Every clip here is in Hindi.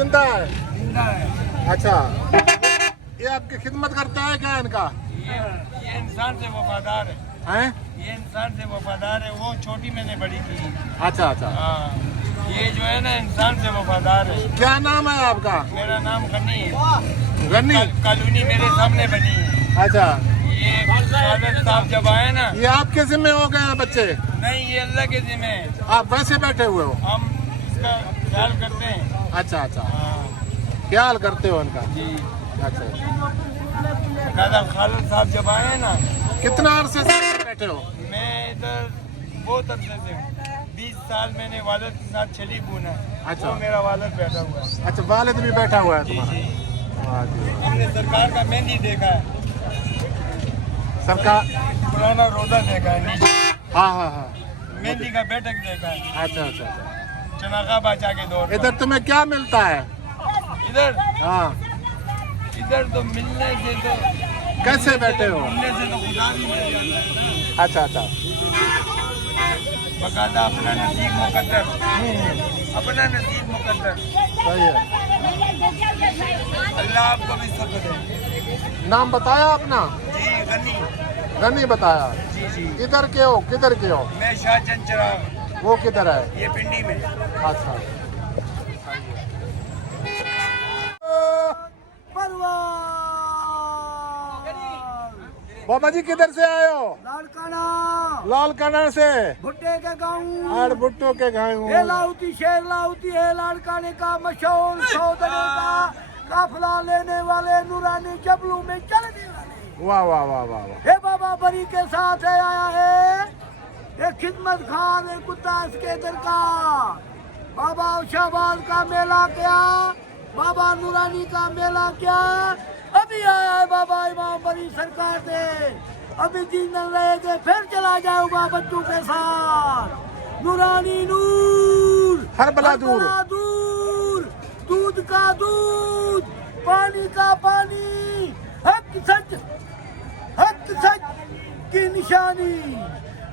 जिंदा है? जिंदा है। अच्छा, ये आपकी खिदमत करता है क्या इनका? ये इंसान से वफादार है। हैं? ये इंसान से वफादार है। वो छोटी मैंने बड़ी की। अच्छा अच्छा, हाँ, ये जो है ना इंसान से वफादार है। क्या नाम है आपका? मेरा नाम गनी है। गन्नी? कॉलोनी मेरे सामने बनी है। अच्छा, ये फादर साहब जब आए ना, ये आपके जिम्मे हो गए हैं बच्चे? नहीं, ये अल्लाह के जिम्मे है। आप वैसे बैठे हुए हो? हम इसका ख्याल करते हैं। अच्छा अच्छा, हाँ ख्याल करते हो इनका? जी। अच्छा, दादा खालिद साहब जब आए ना, कितना अरसे से बैठे हो? मैं इधर बहुत अरसे से हूँ। 20 साल मैंने वालिद के साथ छली बुना। अच्छा। वो मेरा वालिद बैठा हुआ है। अच्छा, वालिद भी बैठा हुआ है जी तुम्हारा? जी। हाँ जी। हमने सरकार का मेहंदी देखा है, सरकार? पुराना रोजा देखा है, नीचे हाँ हाँ हाँ। मेहंदी का बैठक देखा है, अच्छा अच्छा अच्छा। चनाका बाचा के दौर इधर तुम्हें क्या मिलता है? इधर हाँ, इधर तो मिलने से तो कैसे बैठे हो? मिलने से तो खुदा भी मिल जाता है ना। अच्छा अच्छा, बकायदा अपना नसीब मुकद्दर, अपना नसीब मुकद्दर। सही है। अल्लाह आपको भी सब दे। नाम बताया अपना? जी गनी। गनी बताया? जी जी। किधर के हो? किधर के हो? मैं शाहचंद चिराग, वो किधर है? ये पिंडी में। अच्छा, बाबा जी किधर से आए हो? लाड़काना लाल कनर से? भुट्टे के गाँव और भुट्टो के गाँव? ये लाउती शेर लाउती है लाड़काने का मशहूर सौदने का काफिला लेने वाले नूरानी जबलू में चलने वाले। वाह वाह वाह वाह वाह। ये बाबा बरी के साथ है आया है एक खिदमत खान एक कुत्ता इसके दर का। बाबा शाहबाज का मेला क्या, बाबा नूरानी का मेला क्या, अभी आया है बाबा इमाम बरी सरकार दे। अभी दिन रहेंगे फिर चला जाऊंगा बच्चों के साथ। नूरानी नूर हर बला दूर। दूर, दूध का दूध, पानी का पानी, हक सच की निशानी।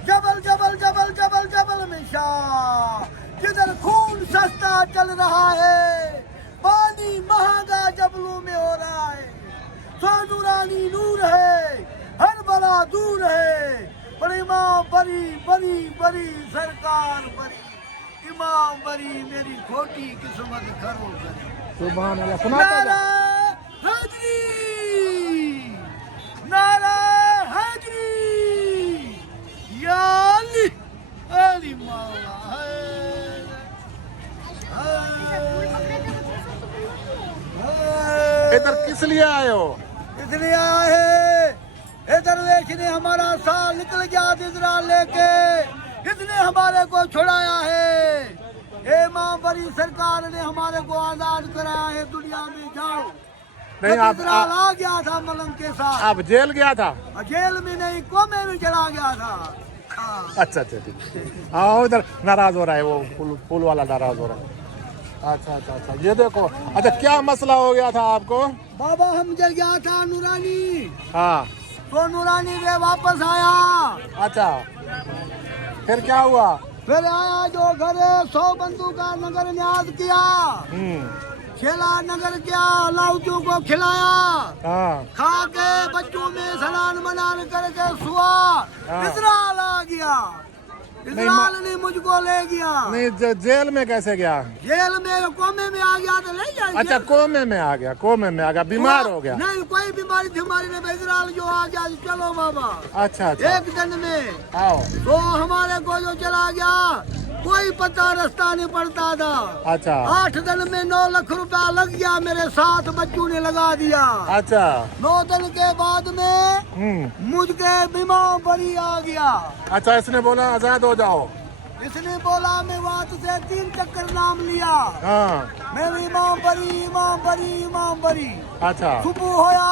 जबल जबल जबल जबल जबल में शाह, जिधर खून सस्ता चल रहा है, पानी महंगा जबलों में हो रहा है। सो नूरानी नूर है, हर बला दूर है, पर इमाम बरी बरी बरी सरकार बरी, इमाम बरी मेरी खोटी किस्मत करो करी। सुभान अल्लाह। सुनाता जा। हैदरी, नारा हैदरी, या अली, अली मौला इधर किस लिए आए हो? इसलिए आए हैं, इधर देखने हमारा साल निकल गया इजराइल लेके, इसने हमारे को छुड़ाया है। माँ बड़ी सरकार ने हमारे को आजाद कराया है। दुनिया में जाओ, नहीं, आप इजराइल आ गया था मलंग के साथ। आप जेल गया था? जेल में नहीं, कोमे में चला गया था। हाँ। अच्छा अच्छा, ठीक। हाँ, उधर नाराज हो रहा है वो पुल वाला नाराज हो रहा है। अच्छा अच्छा अच्छा, ये देखो। अच्छा, क्या मसला हो गया था आपको? बाबा हम जल गया था नूरानी, हाँ। तो नूरानी वे वापस आया। अच्छा, फिर क्या हुआ? फिर आया जो घर 100 बंदूक का नगर न्याज किया, खेला नगर किया, लाउतियों को खिलाया, हाँ। खा के बच्चों में सलान मनान करके सुआ। हाँ। इजराइल आ गया, इजराइल ने मुझको ले गया। नहीं, जेल में कैसे गया? जेल में कोमे में आ गया तो ले जाएंगे। अच्छा, कोमे में आ गया? कोमे में आ गया, बीमार हो गया? नहीं, कोई बीमारी थी हमारी नहीं, इजराइल जो आ गया। चलो बाबा, अच्छा अच्छा, एक दिन में आओ। तो हमारे को जो चला गया, कोई पता रास्ता नहीं पड़ता था। अच्छा 8 दिन में 9 लाख रुपया लग गया, मेरे साथ बच्चों ने लगा दिया। अच्छा। 9 दिन के बाद में मुझके बीमार बरी आ गया। अच्छा, इसने बोला आजाद हो जाओ? इसने बोला मैं वात से 3 चक्कर नाम लिया, हाँ। मेरी इमाम बरी इमाम बरी इमाम बरी। अच्छा सुबह होया,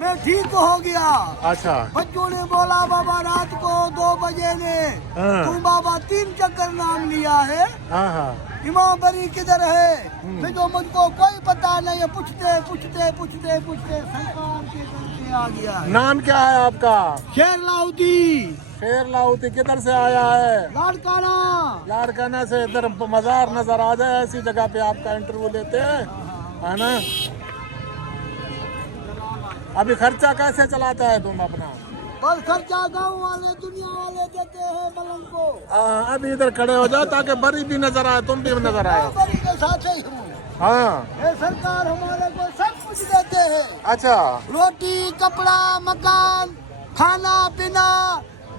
मैं ठीक हो गया। अच्छा। बच्चों ने बोला बाबा रात को 2 बजे ने हाँ। तुम बाबा 3 चक्कर नाम लिया है, हाँ हाँ। इमाम बरी किधर है? मैं जो मुझको कोई पता नहीं है, पूछते पूछते पूछते पूछते सरकार के घर पे आ गया है। नाम क्या है आपका? शेर लाउदी। शेर लाहौती किधर से आया है? लाड़काना। लाड़काना से। इधर मज़ार नजर आ जाए ऐसी जगह पे आपका इंटरव्यू लेते हैं, है ना? अभी खर्चा कैसे चलाता है तुम अपना? बस खर्चा गाँव वाले दुनिया वाले देते हैं मलंग को। अभी इधर खड़े हो जाओ ताकि बड़ी भी नजर आए, तुम भी नजर आए। बड़ी के साथ ही हूँ। हाँ। ये सरकार हमारे को सब कुछ देते हैं। अच्छा। रोटी, कपड़ा, मकान, खाना पीना,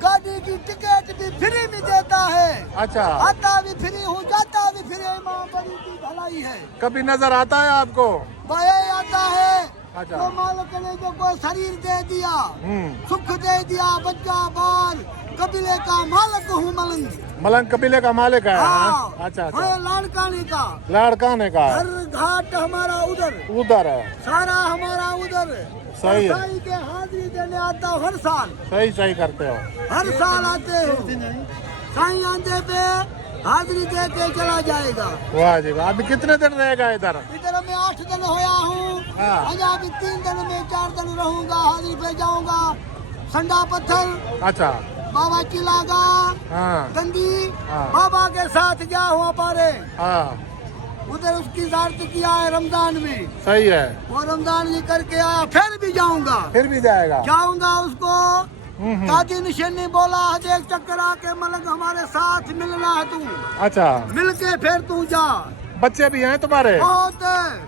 गाड़ी की टिकट भी फ्री में देता है। अच्छा। आता भी फ्री हूँ, जाता भी फ्री। माँ बड़ी की भलाई है। कभी नजर आता है आपको? भाई आता है। अच्छा। तो मालिक ने जो कोई शरीर दे दिया, सुख दे दिया, बच्चा बार, कबीले का मालिक हूँ मलंग। मलंग कबीले का मालिक है? हाँ। अच्छा अच्छा। हाँ, लाड़काने का। लाड़काने का। हर घाट हमारा उधर, उधर है। सारा हमारा उधर। सही है। साईं के हाजिरी देने आता हूँ हर साल। सही सही करते हो। हर साल आते हैं। साईं आंदे पे हाजिरी दे के चला जाएगा। वाह जी वाह। अभी कितने दिन रहेगा इधर? इधर मैं 8 दिन होया हूँ। हाँ। अभी 3 दिन में 4 दिन रहूंगा। हाजिरी पे जाऊंगा। संडा पत्थर, अच्छा। बाबा चिलागा, हाँ गंदी। हाँ। बाबा के साथ गया हूँ अपारे। हाँ। उधर उसकी ज़ियारत किया है रमजान में। सही है। वो रमजान ये करके आया। फिर भी जाऊंगा। फिर भी जाएगा? जाऊंगा उसको। काजी निशान ने बोला एक चक्कर आके मलंग हमारे साथ मिलना है तू। अच्छा। मिल के फिर तू जा। बच्चे भी हैं तुम्हारे? बहुत।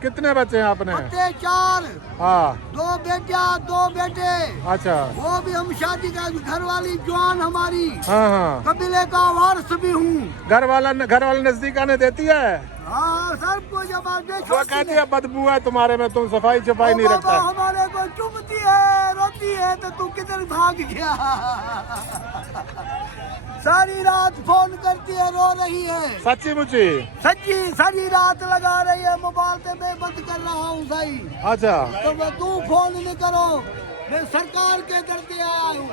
कितने बच्चे हैं आपने? बच्चे 4। हाँ। 2 बेटियां 2 बेटे। अच्छा। वो भी हम शादी का घर वाली जवान हमारी। हाँ हाँ। कबीले का वारिस भी हूँ। घर वाले नजदीक आने देती है? हाँ सब कुछ जवाब दे। वो कहती है बदबू है तुम्हारे में, तुम सफाई छफाई नहीं रखता। हमारे को चुमती है, रोती है तो तू किधर भाग गया। सारी रात फोन करती है, रो रही है। सच्ची मुच्ची? सच्ची सारी रात लगा रही है। मोबाइल पे मैं बंद कर रहा हूँ सही। अच्छा। तो मैं तू फोन नहीं करो। मैं सरकार के डरते आया हूँ।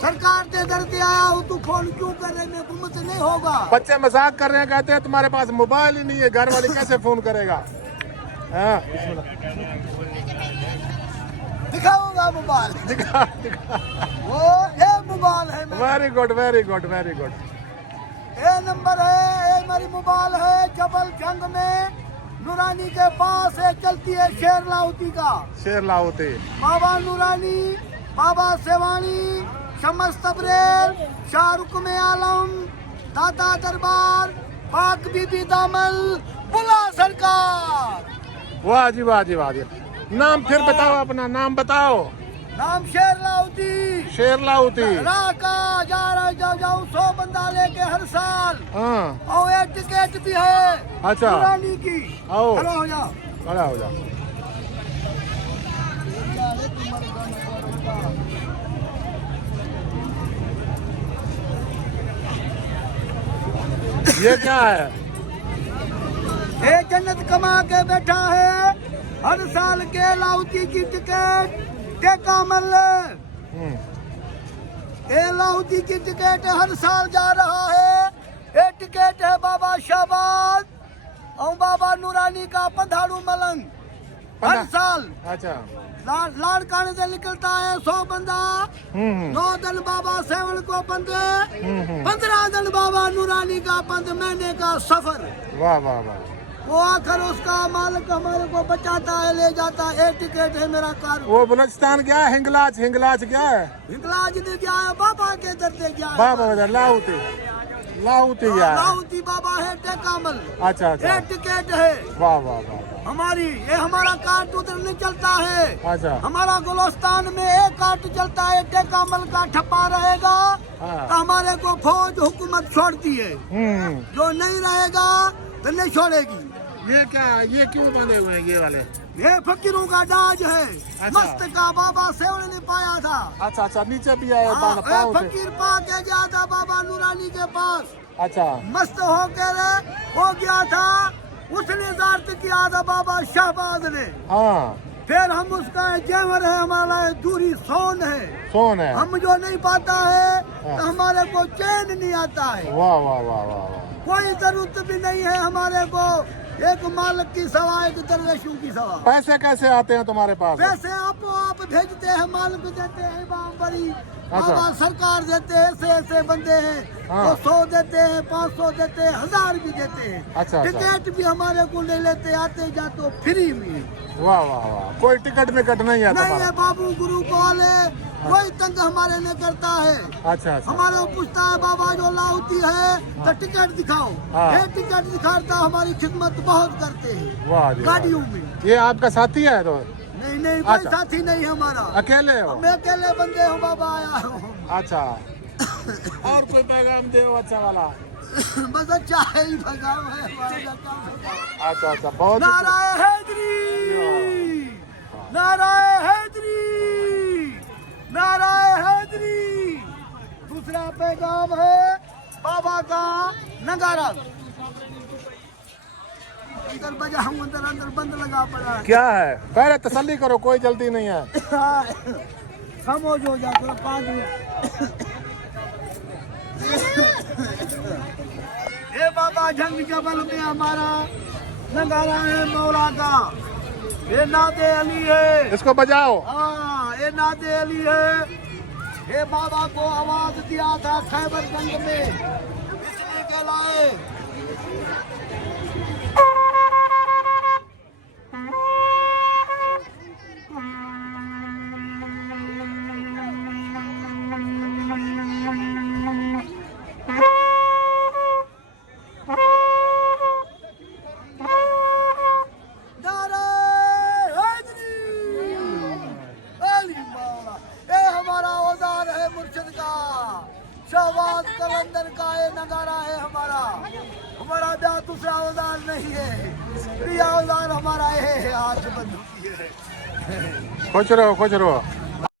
सरकार के डरते आया हूँ। तू फोन क्यों कर रहे? मैं मुझसे नहीं होगा। बच्चे मजाक कर रहे हैं, कहते हैं तुम्हारे पास मोबाइल ही नहीं है, घर वाले कैसे फोन करेगा? हाँ। दिखाऊंगा मोबाइल। दिखा दिखा। वो ये मोबाइल है। Very good very good very good. ये नंबर है, ये मेरी मोबाइल है। जबल जंग में नूरानी के पास है, चलती है शेर लाहौती का। शेर लाहौती। बाबा नूरानी, बाबा सेवानी, शमस तबरेल, शाहरुख में आलम, दादा दरबार, पाक बीबी दामल, बुला सरकार। वाह जी वाह जी वाह जी। नाम फिर बताओ, अपना नाम बताओ। नाम शेर लाहौती। शेर लाहौती। राह का जा रहा जाऊँ 100 बंदा लेके हर साल। हाँ। और ये टिकट भी है। अच्छा। नूरानी की। आओ। खड़ा हो जाओ। खड़ा हो जाओ। ये क्या है? ये जन्नत कमा के बैठा है। हर साल के लाहौती की टिकट टेका मल। ये लाहौती की टिकट हर साल जा रहा है। ये टिकट है बाबा शाहबाज और बाबा नूरानी का पंधाड़ू मलंग। हर साल। अच्छा। लाड़काने से निकलता है 100 बंदा। 9 दिन बाबा सेवल को बंदे। 15 दिन बाबा नूरानी का बंद महीने का सफर। वाह वाह वाह। वो आकर उसका मालिक हमारे को बचाता है, ले जाता है। टिकट है मेरा कार। वो बलूचिस्तान क्या है? हिंगलाज। हिंगलाज क्या है? हिंगलाज ने गया है, बाबा के दर से गया है। बाबा लाहौती। लाहौती गया है। लाहौती बाबा है टेकामल। अच्छा अच्छा। ये टिकट है वाह वाह वाह। हमारी। ये हमारा कार्ड उधर नहीं चलता है। अच्छा। हमारा गुलिस्तान में एक कार्ड चलता है। टेकामल का ठप्पा रहेगा हाँ। तो हमारे को फौज हुकूमत छोड़ती है। जो नहीं रहेगा तो नहीं छोड़ेगी। ये क्या? ये क्यों बंधे हुए हैं ये वाले? ये फकीरों का डाज है। अच्छा। मस्त का बाबा सेवल ने पाया था। अच्छा अच्छा। नीचे भी आए हाँ, पाँव से। फकीर पा के गया था बाबा नूरानी के पास। अच्छा। मस्त होकर हो गया था। उसने ज़ारत किया था बाबा शाहबाज ने। हाँ। फिर हम उसका जेवर है, हमारा दूरी सोन है। सोन है। हम जो नहीं पाता है हाँ। तो हमारे को चैन नहीं आता है। वाह वाह वाह वाह वाह। कोई जरूरत भी नहीं है हमारे को एक मालिक की सवा, एक दरवेशों की सवा। पैसे कैसे आते हैं तुम्हारे पास? पैसे आपो आप भेजते हैं, मालिक देते हैं, इमाम बड़ी अच्छा। बाबा सरकार देते हैं, ऐसे ऐसे बंदे हैं हाँ। तो 100 देते हैं, 500 देते हैं, 1000 भी देते हैं। अच्छा, अच्छा। टिकट भी हमारे को ले लेते, आते जाते हो फ्री में। वाह वाह वाह, कोई टिकट मिकट नहीं है नहीं है तुम्हारा? बाबू, गुरु वाले कोई तंग हमारे नहीं करता है। अच्छा अच्छा। हमारे को पूछता है बाबा जो अल्लाह होती है तो टिकट दिखाओ, हाँ। ये टिकट दिखाता, हमारी खिदमत बहुत करते हैं वाह जी वाह। गाड़ियों में। ये आपका साथी है तो? नहीं नहीं, कोई अच्छा। साथी नहीं है हमारा, अकेले हो? मैं अकेले बंदे हूँ बाबा, आया हूँ। अच्छा। और कोई पैगाम दे अच्छा वाला? बस अच्छा है ही पैगाम है हमारे का। अच्छा अच्छा, बहुत नाराए हैदरी, नाराए हैदरी, नाराए हैदरी। दूसरा पैगाम है बाबा का नगारा। अंदर बजा हूँ, अंदर अंदर बंद लगा पड़ा है। क्या है? पहले तसल्ली करो, कोई जल्दी नहीं है। खामोश हो जा थोड़ा, 5 मिनट। ये बाबा जंग जबल में हमारा नगारा है मौला का, ये नादे अली है। इसको बजाओ। हाँ, ये नादे अली है। ये बाबा को आवाज दिया था खैबरगंज में, इसलिए कहलाए। शहबाज कलंदर का ये नगारा है हमारा। हमारा ब्याह दूसरा औजार नहीं है, प्रिया औजार हमारा है। आज बंद है। खुश रहो खुश रहो।